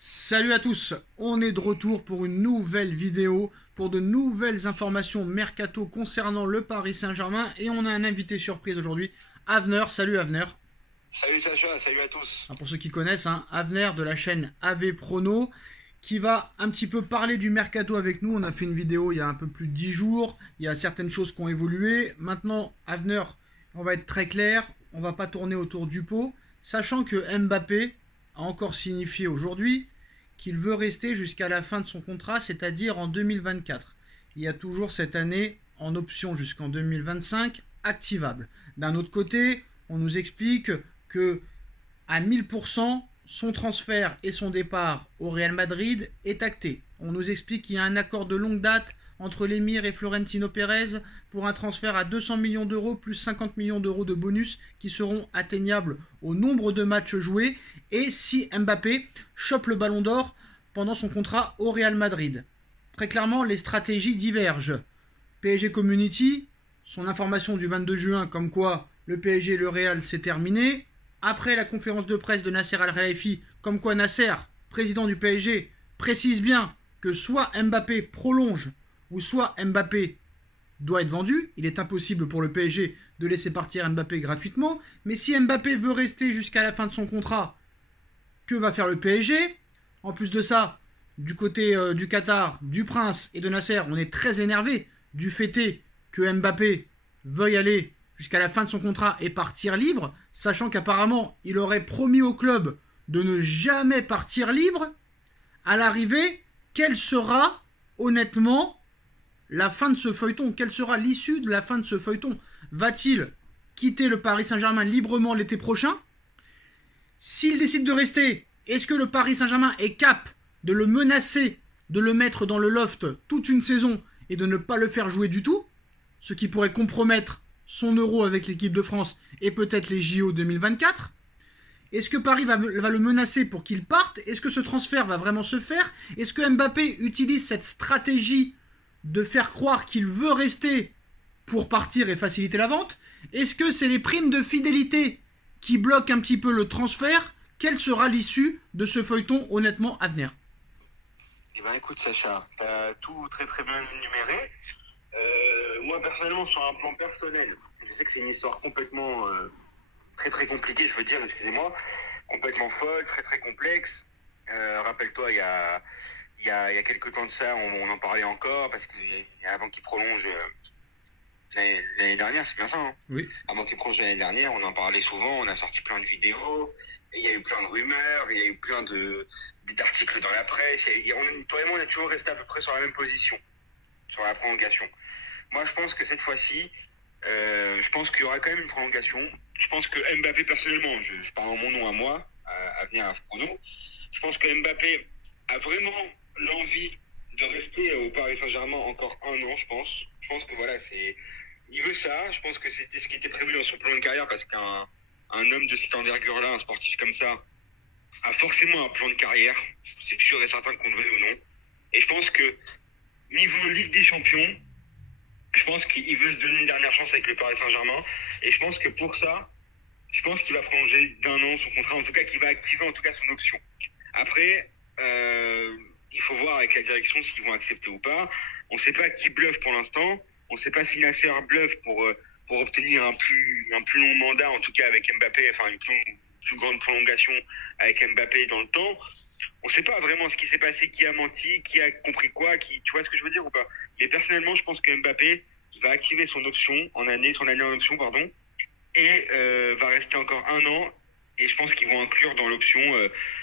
Salut à tous, on est de retour pour une nouvelle vidéo, pour de nouvelles informations mercato concernant le Paris Saint-Germain et on a un invité surprise aujourd'hui, Avner. Salut Avner. Salut Sacha, salut à tous. Alors pour ceux qui connaissent, Avner de la chaîne AB Prono qui va un petit peu parler du mercato avec nous. On a fait une vidéo il y a un peu plus de 10 jours, il y a certaines choses qui ont évolué. Maintenant, Avner, on va être très clair, on va pas tourner autour du pot, sachant que Mbappé a encore signifié aujourd'hui qu'il veut rester jusqu'à la fin de son contrat, c'est-à-dire en 2024. Il y a toujours cette année en option jusqu'en 2025 activable. D'un autre côté, on nous explique que à 1000%, son transfert et son départ au Real Madrid est acté. On nous explique qu'il y a un accord de longue date entre l'émir et Florentino Pérez pour un transfert à 200 millions d'euros plus 50 millions d'euros de bonus qui seront atteignables au nombre de matchs joués et si Mbappé chope le ballon d'or pendant son contrat au Real Madrid. Très clairement, les stratégies divergent. PSG Community, son information du 22 juin comme quoi le PSG et le Real c'est terminé. Après la conférence de presse de Nasser Al-Khelaifi, comme quoi Nasser, président du PSG, précise bien que soit Mbappé prolonge ou soit Mbappé doit être vendu. Il est impossible pour le PSG de laisser partir Mbappé gratuitement. Mais si Mbappé veut rester jusqu'à la fin de son contrat, que va faire le PSG? En plus de ça, du côté du Qatar, du Prince et de Nasser, on est très énervé du fait que Mbappé veuille aller jusqu'à la fin de son contrat et partir libre, sachant qu'apparemment, il aurait promis au club de ne jamais partir libre. À l'arrivée, quelle sera, honnêtement, la fin de ce feuilleton? Quelle sera l'issue de la fin de ce feuilleton? Va-t-il quitter le Paris Saint-Germain librement l'été prochain? S'il décide de rester, est-ce que le Paris Saint-Germain est capable de le menacer, de le mettre dans le loft toute une saison et de ne pas le faire jouer du tout? Ce qui pourrait compromettre son euro avec l'équipe de France et peut-être les JO 2024. Est-ce que Paris va le menacer pour qu'il parte? Est-ce que ce transfert va vraiment se faire? Est-ce que Mbappé utilise cette stratégie de faire croire qu'il veut rester pour partir et faciliter la vente? Est-ce que c'est les primes de fidélité qui bloquent un petit peu le transfert? Quelle sera l'issue de ce feuilleton honnêtement à venir? Eh ben écoute Sacha, t'as tout très très bien énuméré. Moi personnellement sur un plan personnel, je sais que c'est une histoire complètement très très compliquée, je veux dire, excusez-moi, complètement folle, très très complexe. Rappelle-toi, il y a quelques temps de ça, on en parlait encore parce que avant qu'il prolonge l'année dernière, c'est bien ça, hein? Oui. Avant qu'il prolonge l'année dernière, on en parlait souvent, on a sorti plein de vidéos, et il y a eu plein de rumeurs, il y a eu plein d'articles dans la presse. Toi et moi, on a toujours resté à peu près sur la même position, sur la prolongation. Moi, je pense que cette fois-ci, je pense qu'il y aura quand même une prolongation. Je pense que Mbappé, personnellement, je parle en mon nom à moi, à venir à Prono, je pense que Mbappé a vraiment l'envie de rester au Paris Saint-Germain encore un an, je pense. Je pense que voilà, il veut ça. Je pense que c'était ce qui était prévu dans son plan de carrière parce qu'un homme de cette envergure-là, un sportif comme ça, a forcément un plan de carrière. C'est sûr et certain qu'on le veuille ou non. Et je pense que niveau Ligue des Champions, je pense qu'il veut se donner une dernière chance avec le Paris Saint-Germain. Et je pense que pour ça, je pense qu'il va prolonger d'un an son contrat, en tout cas qu'il va activer en tout cas son option. Après, il faut voir avec la direction s'ils vont accepter ou pas. On ne sait pas qui bluffe pour l'instant. On ne sait pas si Nasser bluffe pour obtenir un plus long mandat, en tout cas avec Mbappé, enfin une plus grande prolongation avec Mbappé dans le temps. On ne sait pas vraiment ce qui s'est passé, qui a menti, qui a compris quoi, tu vois ce que je veux dire ou pas? Mais personnellement, je pense que Mbappé va activer son option son année en option, pardon, et va rester encore un an. Et je pense qu'ils vont inclure dans l'option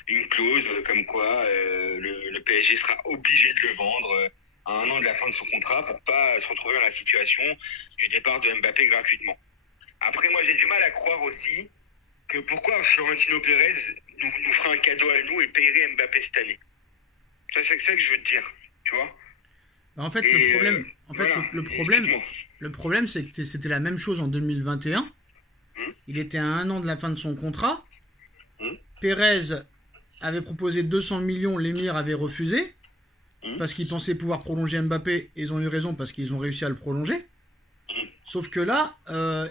une clause comme quoi le PSG sera obligé de le vendre à un an de la fin de son contrat pour pas se retrouver dans la situation du départ de Mbappé gratuitement. Après, moi, j'ai du mal à croire aussi que pourquoi Florentino Pérez nous fera un cadeau à nous et paierait Mbappé cette année. Ça, c'est ça que je veux te dire, tu vois. En fait, le problème, c'est que c'était la même chose en 2021. Il était à un an de la fin de son contrat. Pérez avait proposé 200 millions, l'émir avait refusé. Parce qu'ils pensaient pouvoir prolonger Mbappé. Ils ont eu raison parce qu'ils ont réussi à le prolonger. Sauf que là,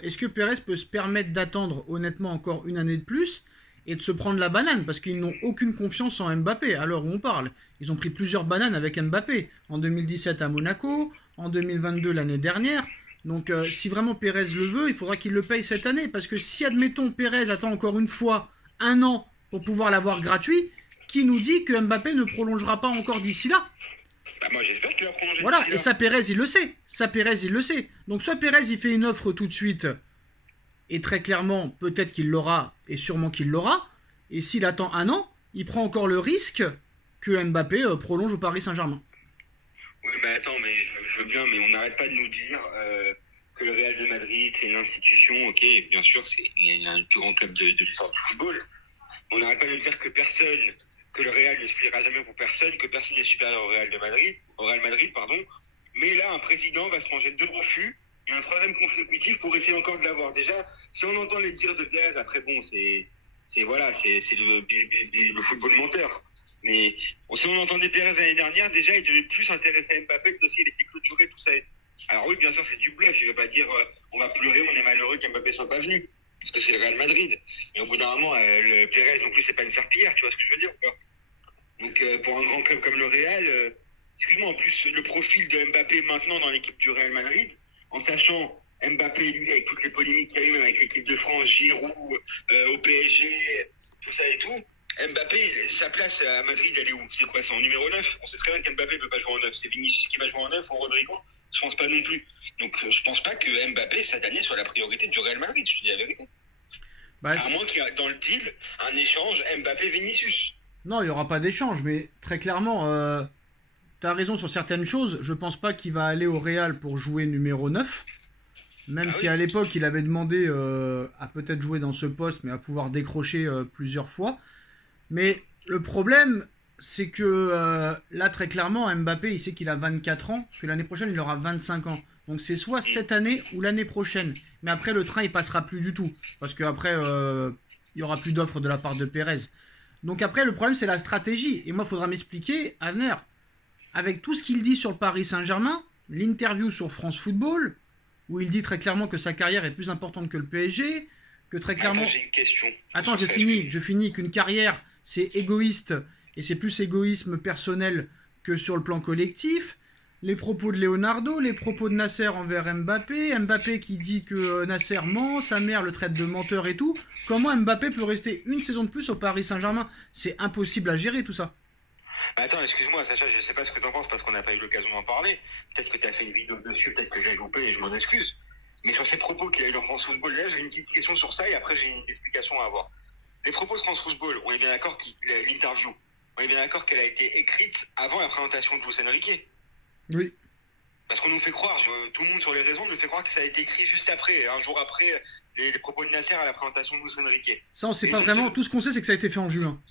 est-ce que Pérez peut se permettre d'attendre honnêtement encore une année de plus? et de se prendre la banane, parce qu'ils n'ont aucune confiance en Mbappé, à l'heure où on parle. Ils ont pris plusieurs bananes avec Mbappé, en 2017 à Monaco, en 2022 l'année dernière. Donc si vraiment Pérez le veut, il faudra qu'il le paye cette année, parce que si, admettons, Pérez attend encore une fois 1 an pour pouvoir l'avoir gratuit, qui nous dit que Mbappé ne prolongera pas encore d'ici là? Bah moi j'espère qu'il va prolonger. Voilà, et ça Pérez il le sait. Ça Pérez il le sait. Donc soit Pérez il fait une offre tout de suite, et très clairement, peut-être qu'il l'aura, et sûrement qu'il l'aura, et s'il attend 1 an, il prend encore le risque que Mbappé prolonge au Paris Saint-Germain. Oui, mais attends, mais je veux bien, mais on n'arrête pas de nous dire que le Real de Madrid, c'est une institution, ok, bien sûr, c'est le plus grand club de l'histoire du football. On n'arrête pas de nous dire que le Real ne se pliera jamais pour personne, que personne n'est supérieur au Real Madrid, pardon. Mais là, un président va se manger 2 refus et un 3e consécutif pour essayer encore de l'avoir. Déjà, si on entend les dires de Pérez, après bon, c'est le football menteur. Mais si on entendait Pérez l'année dernière, déjà, il devait plus s'intéresser à Mbappé, le dossier il était clôturé, tout ça. Alors oui, bien sûr, c'est du bluff. Je ne vais pas dire on va pleurer, on est malheureux qu'Mbappé soit pas venu, parce que c'est le Real Madrid. Mais au bout d'un moment, le Pérez non plus, c'est pas une serpillière, tu vois ce que je veux dire ou pas? Donc pour un grand club comme le Real, excuse-moi, en plus le profil de Mbappé maintenant dans l'équipe du Real Madrid, en sachant Mbappé, lui, avec toutes les polémiques qu'il y a eu, même avec l'équipe de France, Giroud, au PSG, tout ça et tout, Mbappé, sa place à Madrid, elle est où? C'est quoi? C'est en numéro 9? On sait très bien qu'Mbappé ne peut pas jouer en 9. C'est Vinicius qui va jouer en 9 ou Rodrigo? Je pense pas non plus. Donc je pense pas que Mbappé, cette année, soit la priorité du Real Madrid, je te dis la vérité. Bah, à moins qu'il y ait dans le deal un échange Mbappé-Vinicius. Non, il n'y aura pas d'échange, mais très clairement, tu as raison sur certaines choses. Je pense pas qu'il va aller au Real pour jouer numéro 9. Même si à l'époque, il avait demandé à peut-être jouer dans ce poste, mais à pouvoir décrocher plusieurs fois. Mais le problème, c'est que là, très clairement, Mbappé, il sait qu'il a 24 ans, que l'année prochaine, il aura 25 ans. Donc c'est soit cette année ou l'année prochaine. Mais après, le train, il passera plus du tout. Parce qu'après, il n'y aura plus d'offres de la part de Pérez. Donc après, le problème, c'est la stratégie. Et moi, il faudra m'expliquer, Avner, avec tout ce qu'il dit sur le Paris Saint-Germain, l'interview sur France Football, où il dit très clairement que sa carrière est plus importante que le PSG, que très clairement... Attends, j'ai une question. Attends, je finis, qu'une carrière, c'est égoïste, et c'est plus égoïsme personnel que sur le plan collectif. Les propos de Leonardo, les propos de Nasser envers Mbappé, Mbappé qui dit que Nasser ment, sa mère le traite de menteur et tout. Comment Mbappé peut rester une saison de plus au Paris Saint-Germain? C'est impossible à gérer tout ça. Attends, excuse-moi, Sacha, je sais pas ce que t'en penses parce qu'on n'a pas eu l'occasion d'en parler. Peut-être que t'as fait une vidéo dessus, peut-être que j'ai loupé et je m'en excuse. Mais sur ces propos qu'il a eu dans France Football, là, j'ai une petite question sur ça et après j'ai une explication à avoir. Les propos de France Football, on est bien d'accord l'interview, on est bien d'accord qu'elle a été écrite avant la présentation de Luis Enrique. Oui. Parce qu'on nous fait croire, tout le monde sur les réseaux nous fait croire que ça a été écrit juste après, un jour après les propos de Nasser à la présentation de Luis Enrique. Ça, on sait pas vraiment. Tout ce qu'on sait, c'est que ça a été fait en juin.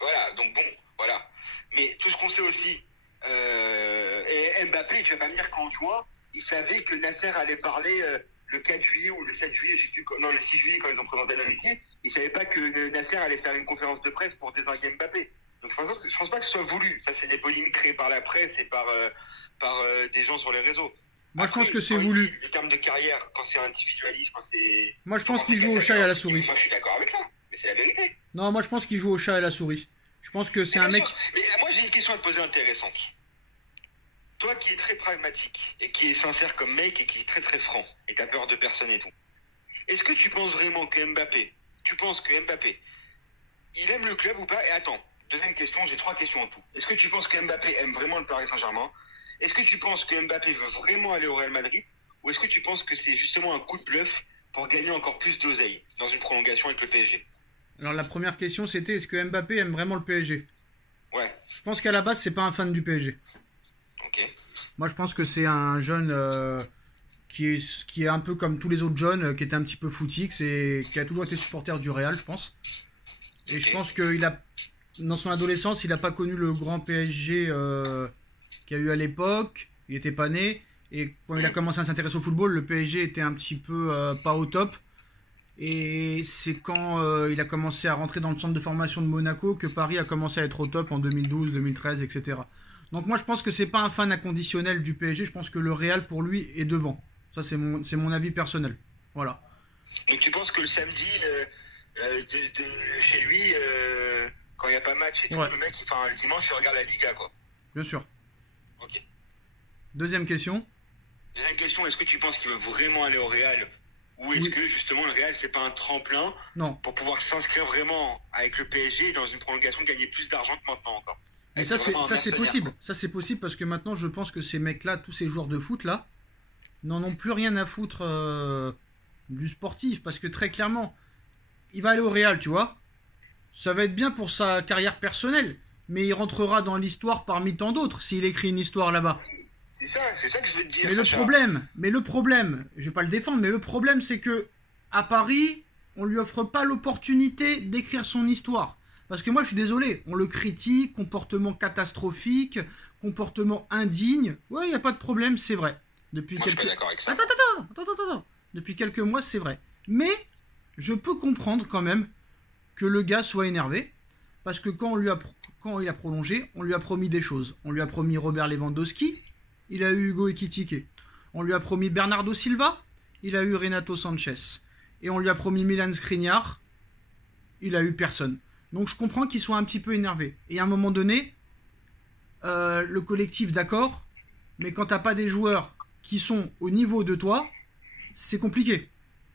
Voilà, donc bon, voilà. Mais tout ce qu'on sait aussi, et Mbappé, tu vas pas me dire qu'en juin, il savait que Nasser allait parler le 4 juillet ou le 7 juillet, je sais plus, non, le 6 juillet quand ils ont présenté Enrique, il savait pas que Nasser allait faire une conférence de presse pour désinguer Mbappé. Donc je pense pas que ce soit voulu. Ça, c'est des polémiques créées par la presse et par des gens sur les réseaux. Moi, je pense que c'est voulu. En termes de carrière, quand c'est individualiste, quand c'est... Moi, je pense qu'il joue au chat et à la souris. Moi, je suis d'accord avec ça, mais c'est la vérité. Non, moi, je pense qu'il joue au chat et à la souris. Je pense que c'est un mec... Mais moi, j'ai une question à te poser intéressante. Toi qui es très pragmatique et qui est sincère comme mec et qui est très très franc et t'as peur de personne et tout, est-ce que tu penses vraiment que Mbappé, il aime le club ou pas? Et attends, deuxième question, j'ai 3 questions en tout. Est-ce que tu penses que Mbappé aime vraiment le Paris Saint-Germain? Est-ce que tu penses que Mbappé veut vraiment aller au Real Madrid? Ou est-ce que tu penses que c'est justement un coup de bluff pour gagner encore plus d'oseille dans une prolongation avec le PSG? Alors la première question c'était est-ce que Mbappé aime vraiment le PSG? Ouais. Je pense qu'à la base c'est pas un fan du PSG. Ok. Moi je pense que c'est un jeune qui est un peu comme tous les autres jeunes, qui était un petit peu footix et qui a toujours été supporter du Real, je pense. Et je pense que dans son adolescence il n'a pas connu le grand PSG qu'il y a eu à l'époque. Il n'était pas né. Et quand il a commencé à s'intéresser au football, le PSG était un petit peu pas au top. Et c'est quand il a commencé à rentrer dans le centre de formation de Monaco que Paris a commencé à être au top en 2012, 2013, etc. Donc moi je pense que c'est pas un fan inconditionnel du PSG, je pense que le Real pour lui est devant. Ça c'est mon avis personnel. Voilà. Donc tu penses que le samedi, chez lui, quand il n'y a pas match et tout, Ouais, le mec, enfin, le dimanche, il regarde la Liga, quoi. bien sûr. Ok. Deuxième question. Deuxième question, est-ce que tu penses qu'il veut vraiment aller au Real? Ou est-ce Oui. que justement le Real, c'est pas un tremplin Non. pour pouvoir s'inscrire vraiment avec le PSG dans une prolongation, gagner plus d'argent que maintenant encore? Mais Être vraiment un ça c'est mercenaire, possible. quoi. Ça c'est possible parce que maintenant je pense que ces mecs-là, tous ces joueurs de foot là, n'en ont plus rien à foutre du sportif. Parce que très clairement, il va aller au Real, tu vois. Ça va être bien pour sa carrière personnelle. Mais il rentrera dans l'histoire parmi tant d'autres s'il écrit une histoire là-bas. C'est ça que je veux te dire, Mais Sacha. le problème, je vais pas le défendre, mais le problème c'est que à Paris, on lui offre pas l'opportunité d'écrire son histoire. Parce que moi je suis désolé, on le critique, comportement catastrophique, comportement indigne. Ouais, il n'y a pas de problème, c'est vrai. Depuis Moi, je suis quelques... pas d'accord avec ça. Attends. Depuis quelques mois, c'est vrai. Mais je peux comprendre quand même que le gars soit énervé. Parce que quand il a prolongé, on lui a promis des choses. On lui a promis Robert Lewandowski, il a eu Hugo Ekitike. On lui a promis Bernardo Silva, il a eu Renato Sanchez. Et on lui a promis Milan Skriniar, il a eu personne. Donc je comprends qu'il soit un petit peu énervé. Et à un moment donné, le collectif, d'accord, mais quand t'as pas des joueurs qui sont au niveau de toi, c'est compliqué.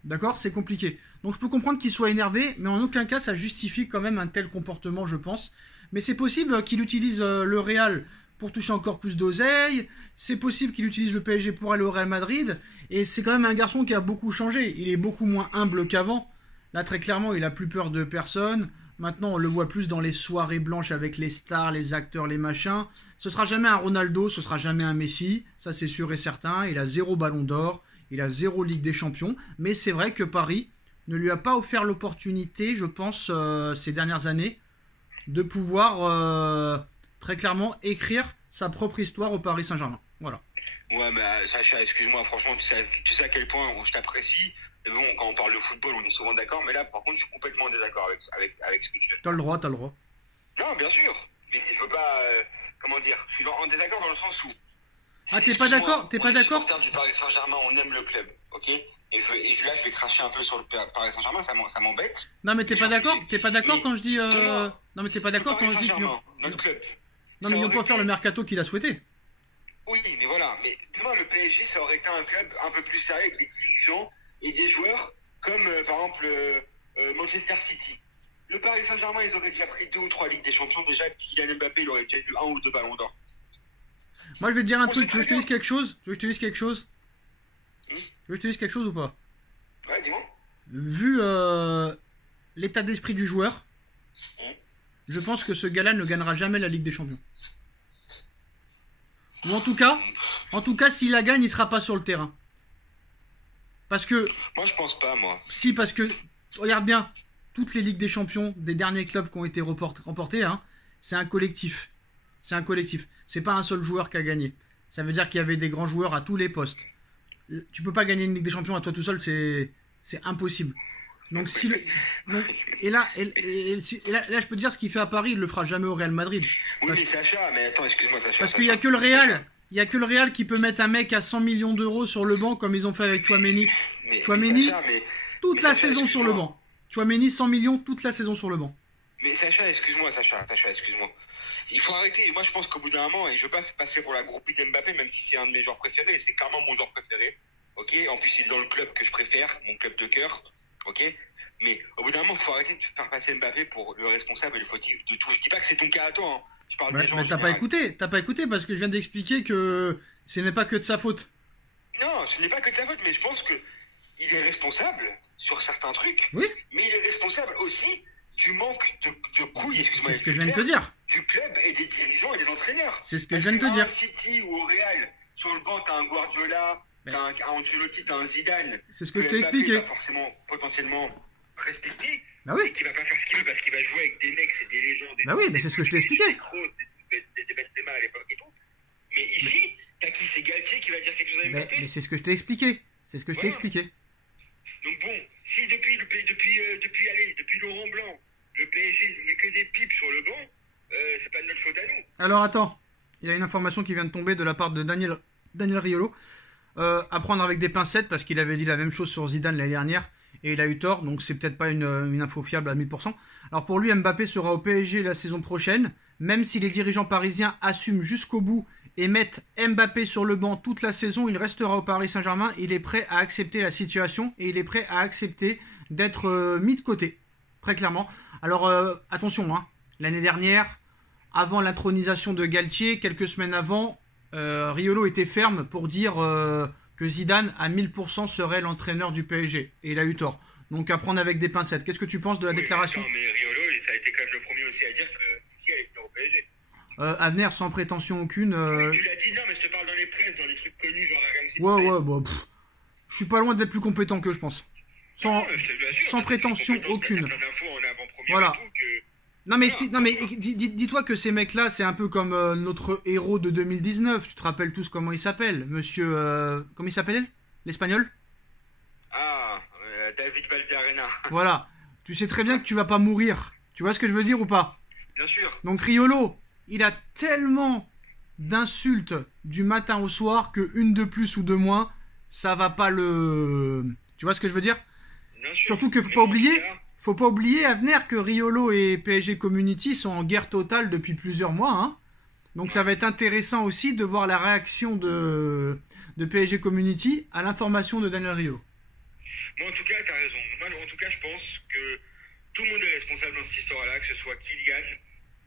D'accord, c'est compliqué. Donc je peux comprendre qu'il soit énervé, mais en aucun cas ça justifie quand même un tel comportement, je pense. Mais c'est possible qu'il utilise le Real pour toucher encore plus d'oseille. C'est possible qu'il utilise le PSG pour aller au Real Madrid. Et c'est quand même un garçon qui a beaucoup changé. Il est beaucoup moins humble qu'avant. Là, très clairement, il a plus peur de personne. Maintenant, on le voit plus dans les soirées blanches avec les stars, les acteurs, les machins. Ce sera jamais un Ronaldo, ce sera jamais un Messi. Ça, c'est sûr et certain. Il a 0 ballon d'or. Il a 0 Ligue des Champions. Mais c'est vrai que Paris ne lui a pas offert l'opportunité, je pense, ces dernières années, de pouvoir très clairement écrire sa propre histoire au Paris Saint-Germain. Voilà. Ouais, mais Sacha, excuse-moi, franchement, tu sais à quel point je t'apprécie. Mais bon, quand on parle de football, on est souvent d'accord. Mais là, par contre, je suis complètement en désaccord avec ce que tu fais. T'as le droit, t'as le droit. Non, bien sûr. Mais je veux pas. Comment dire? Je suis en désaccord dans le sens où. Ah, t'es pas d'accord? T'es On pas est d'accord? supporter du Paris Saint-Germain, on aime le club, ok? Là, je vais cracher un peu sur le Paris Saint-Germain, ça m'embête. Non, mais t'es pas d'accord? T'es pas d'accord quand je dis. Demain, Non, mais t'es pas le d'accord Paris quand je dis que. Saint-Germain, notre club. Non, mais ils n'ont pas faire le mercato qu'il a souhaité. Oui, mais voilà. Mais demain, le PSG, ça aurait été un club un peu plus sérieux avec des dirigeants et des joueurs comme, par exemple, Manchester City. Le Paris Saint-Germain, ils auraient déjà pris 2 ou 3 Ligues des Champions. Déjà, Kylian Mbappé, il aurait déjà eu 1 ou 2 ballons d'or. Moi, je vais te dire un On truc. sait Tu veux que je te très dise quelque chose? Tu veux que je te dise quelque chose? Hmm. Tu veux que je te dise quelque chose ou pas? Ouais, dis-moi. Vu l'état d'esprit du joueur, Hmm. je pense que ce gars-là ne gagnera jamais la Ligue des Champions. Ou en tout cas, s'il la gagne, il sera pas sur le terrain. Parce que, Moi, je pense pas, moi. si, parce que, regarde bien, toutes les Ligues des Champions des derniers clubs qui ont été remportés, hein, c'est un collectif. C'est un collectif. C'est pas un seul joueur qui a gagné. Ça veut dire qu'il y avait des grands joueurs à tous les postes. Tu peux pas gagner une Ligue des Champions à toi tout seul, c'est impossible. Donc si le, donc, et là, là, je peux te dire ce qu'il fait à Paris, il le fera jamais au Real Madrid. Oui, Parce, mais Sacha, mais attends, excuse-moi, Sacha. parce qu'il y a que le Real, il y a que le Real qui peut mettre un mec à 100 millions d'euros sur le banc comme ils ont fait avec Tchouaméni. Tchouaméni, toute la saison sur le banc. Tchouaméni 100 millions toute la saison sur le banc. Mais Sacha, excuse-moi, excuse-moi. Il faut arrêter. Moi, je pense qu'au bout d'un moment, et je veux pas passer pour la groupie d'Mbappé, même si c'est un de mes joueurs préférés, c'est clairement mon joueur préféré. Ok. En plus, il est dans le club que je préfère, mon club de cœur. Ok. Mais au bout d'un moment, il faut arrêter de faire passer Mbappé pour le responsable et le fautif de tout. Je dis pas que c'est ton cas à toi. Hein. Je parle Ouais, des gens. mais en général. t'as pas écouté parce que je viens d'expliquer que ce n'est pas que de sa faute. Non, ce n'est pas que de sa faute, mais je pense que il est responsable sur certains trucs. Oui, Mais il est responsable aussi du manque de couilles, excuse-moi. c'est ce que je viens de te dire. Du club et des dirigeants et des entraîneurs. C'est ce que je viens de te dire. À City ou au Real, sur le banc, t'as un Guardiola, Mais- t'as un Ancelotti, t'as un Zidane. C'est ce que je t'ai Mbappé expliqué. va forcément, potentiellement respecter. Bah oui. Et qui va pas faire ce qu'il veut parce qu'il va jouer avec des mecs, c'est des légendes. Bah oui, mais c'est ce que je t'ai expliqué. Des Kroos, des Benzema à l'époque et tout. Mais ici, t'as qui? C'est Galtier qui va dire quelque chose à Mbappé. Mais c'est ce que je t'ai expliqué. C'est ce que je t'ai Voilà. expliqué. Donc bon, si depuis Laurent Blanc, le PSG ne met que des pipes sur le banc, c'est pas de notre faute à nous. Alors attends, il y a une information qui vient de tomber de la part de Daniel Riolo. À prendre avec des pincettes parce qu'il avait dit la même chose sur Zidane l'année dernière. Et il a eu tort, donc c'est peut-être pas une info fiable à 1000%. Alors pour lui, Mbappé sera au PSG la saison prochaine, même si les dirigeants parisiens assument jusqu'au bout et mettent Mbappé sur le banc toute la saison, il restera au Paris Saint-Germain. Il est prêt à accepter la situation et il est prêt à accepter d'être mis de côté, très clairement. Alors attention, hein, l'année dernière, avant l'intronisation de Galtier, quelques semaines avant, Riolo était ferme pour dire que Zidane à 1000% serait l'entraîneur du PSG. Et il a eu tort. Donc à prendre avec des pincettes. Qu'est-ce que tu penses de la déclaration? Non, mais Riolo, ça a été quand même le premier aussi à dire que si elle est au PSG. Avenir sans prétention aucune. Tu l'as dit, non, mais je te parle dans les presses, dans les trucs connus, genre RMC. Ouais, bah, je suis pas loin d'être plus compétent que je pense. Sans prétention aucune. Voilà. Non mais, dis-toi que ces mecs-là, c'est un peu comme notre héros de 2019. Tu te rappelles tous comment il s'appelle, monsieur... comment il s'appelait, l'Espagnol? Ah, David Valderrama. Voilà. Tu sais très bien que tu vas pas mourir. Tu vois ce que je veux dire ou pas? Bien sûr. Donc Riolo, il a tellement d'insultes du matin au soir que une de plus ou de moins, ça va pas le... Tu vois ce que je veux dire? Surtout que faut pas oublier Avenir que Riolo et PSG Community sont en guerre totale depuis plusieurs mois. Hein. Donc ça va être intéressant aussi de voir la réaction de PSG Community à l'information de Daniel Riolo. Moi en tout cas, tu as raison. Moi en tout cas, je pense que tout le monde est responsable dans cette histoire-là, que ce soit Kylian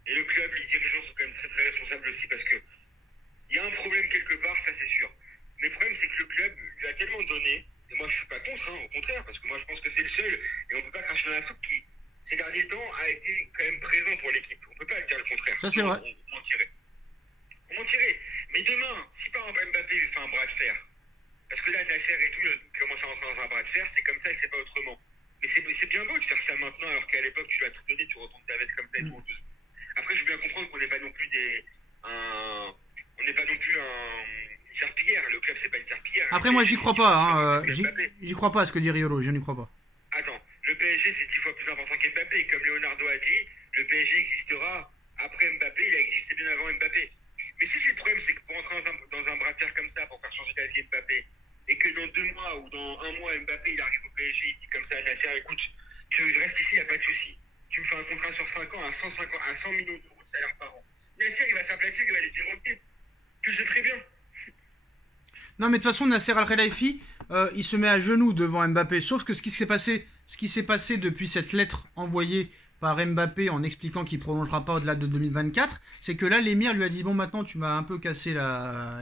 et le club, les dirigeants sont quand même très très responsables aussi parce que il y a un problème quelque part, ça c'est sûr. Mais le problème c'est que le club lui a tellement donné. Et moi, je suis pas contre, hein, au contraire, parce que moi, je pense que c'est le seul, et on peut pas cracher dans la soupe, qui, ces derniers temps, a été quand même présent pour l'équipe. On peut pas dire le contraire. Ça, c'est vrai. On mentirait. On mentirait. Mais demain, si par exemple Mbappé lui fait un bras de fer, parce que là, Nasser et tout, il commence à rentrer dans un bras de fer, c'est comme ça et c'est pas autrement. Mais c'est bien beau de faire ça maintenant, alors qu'à l'époque, tu lui as tout donné, tu retournes ta veste comme ça et tout. Après, je veux bien comprendre qu'on n'est pas non plus on n'est pas non plus une serpillière. Le club, c'est pas une serpillière. Après, moi, j'y crois pas. Hein, j'y crois pas à ce que dit Riolo. Je n'y crois pas. Attends, le PSG, c'est 10 fois plus important qu'Mbappé. Comme Leonardo a dit, le PSG existera après Mbappé. Il a existé bien avant Mbappé. Mais si le problème, c'est que pour entrer dans un bras de fer comme ça, pour faire changer d'avis Mbappé, et que dans 2 mois ou dans 1 mois, Mbappé, il arrive au PSG, il dit comme ça à Nasser, écoute, je reste ici, il n'y a pas de souci. Tu me fais un contrat sur 5 ans à 100 millions d'euros de salaire par an. Nasser, il va s'aplatir, il va lui dire, ok, tu le sais très bien. Non, mais de toute façon, Nasser Al-Khelaifi, il se met à genoux devant Mbappé. Sauf que ce qui s'est passé depuis cette lettre envoyée par Mbappé en expliquant qu'il ne prolongera pas au-delà de 2024, c'est que là, l'émir lui a dit, bon, maintenant, tu m'as un peu cassé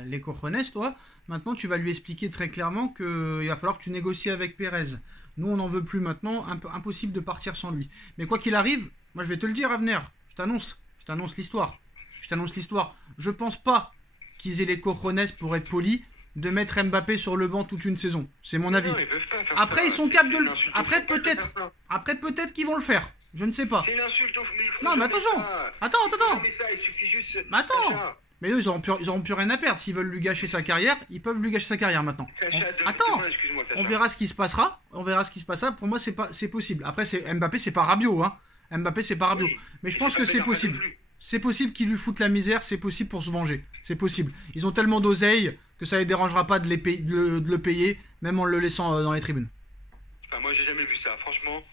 les cojones, toi. Maintenant, tu vas lui expliquer très clairement qu'il va falloir que tu négocies avec Pérez. Nous, on n'en veut plus maintenant. Impossible de partir sans lui. Mais quoi qu'il arrive, moi, je vais te le dire, Avenir. Je t'annonce l'histoire. Je pense pas qu'ils aient les cojones, pour être polis, de mettre Mbappé sur le banc toute une saison. C'est mon avis. Non, après, ils sont capables de le... Après, peut-être qu'ils vont le faire. Je ne sais pas. C'est une insulte. Non, mais attention. Attends. Mais ça, il suffit juste... Mais attends. Mais eux, ils auront plus rien à perdre. S'ils veulent lui gâcher sa carrière, ils peuvent lui gâcher sa carrière maintenant. Attends. On verra ce qui se passera. Pour moi, c'est possible. Après, Mbappé, c'est pas Rabiot. Hein. Oui, mais je pense que c'est possible. C'est possible qu'ils lui foutent la misère. C'est possible pour se venger. C'est possible. Ils ont tellement d'oseille que ça les dérangera pas de le payer, même en le laissant dans les tribunes. Enfin, moi, j'ai jamais vu ça. Franchement,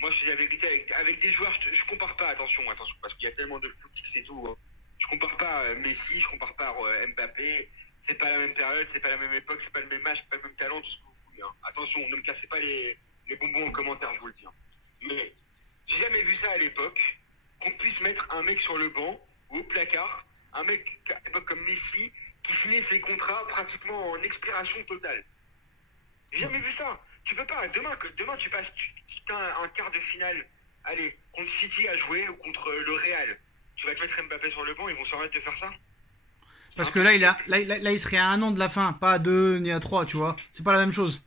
moi, je te dis la vérité. Avec des joueurs, je compare pas. Attention, parce qu'il y a tellement de footix et tout. Hein. Je compare pas Messi, je compare pas Mbappé. C'est pas la même période, c'est pas la même époque, c'est pas le même âge, c'est pas le même talent, tout ce que vous voulez. Hein. Attention, ne me cassez pas les bonbons en commentaire, je vous le dis. Hein. Mais j'ai jamais vu ça à l'époque, qu'on puisse mettre un mec sur le banc ou au placard, un mec à l'époque comme Messi, qui signait ses contrats pratiquement en expiration totale. J'ai jamais vu ça. Tu peux pas. Demain tu passes, tu as un quart de finale, allez, contre City à jouer ou contre le Real. Tu vas te mettre Mbappé sur le banc, ils vont se remettre de faire ça. Parce que là, il serait à 1 an de la fin, pas à 2 ni à 3, tu vois. C'est pas la même chose.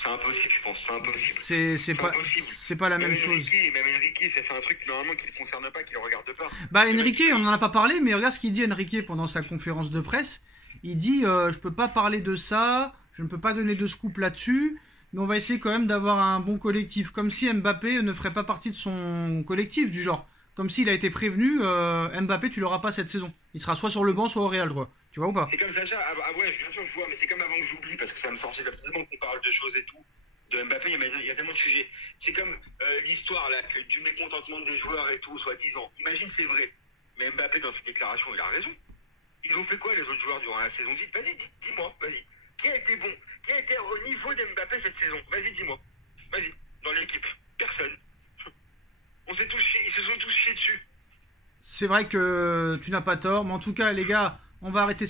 C'est impossible, je pense. C'est impossible. C'est pas la même chose. Même Enrique, c'est un truc normalement qui ne le concerne pas, qui le regarde pas. Bah Enrique, on en a pas parlé, mais regarde ce qu'il dit Enrique pendant sa conférence de presse. Il dit je peux pas parler de ça, je ne peux pas donner de scoop là-dessus, mais on va essayer quand même d'avoir un bon collectif. Comme si Mbappé ne ferait pas partie de son collectif, du genre. Comme s'il a été prévenu, Mbappé, tu l'auras pas cette saison. Il sera soit sur le banc, soit au Real, quoi. Tu vois ou pas? C'est comme Sacha, ouais, bien sûr, je vois, mais c'est comme avant que j'oublie, parce que ça me sortait absolument qu'on parle de choses et tout. de Mbappé, il y a tellement de sujets. C'est comme l'histoire là, du mécontentement des joueurs et tout, soi-disant. Imagine c'est vrai. Mais Mbappé, dans ses déclarations, il a raison. Ils ont fait quoi les autres joueurs durant la saison? Vas-y, dis-moi, vas-y. Qui a été bon? Qui a été au niveau d'Mbappé cette saison? Vas-y, dis-moi. Vas-y, dans l'équipe. Personne. Ils se sont tous chiés dessus. C'est vrai que tu n'as pas tort, mais en tout cas, les gars, on va arrêter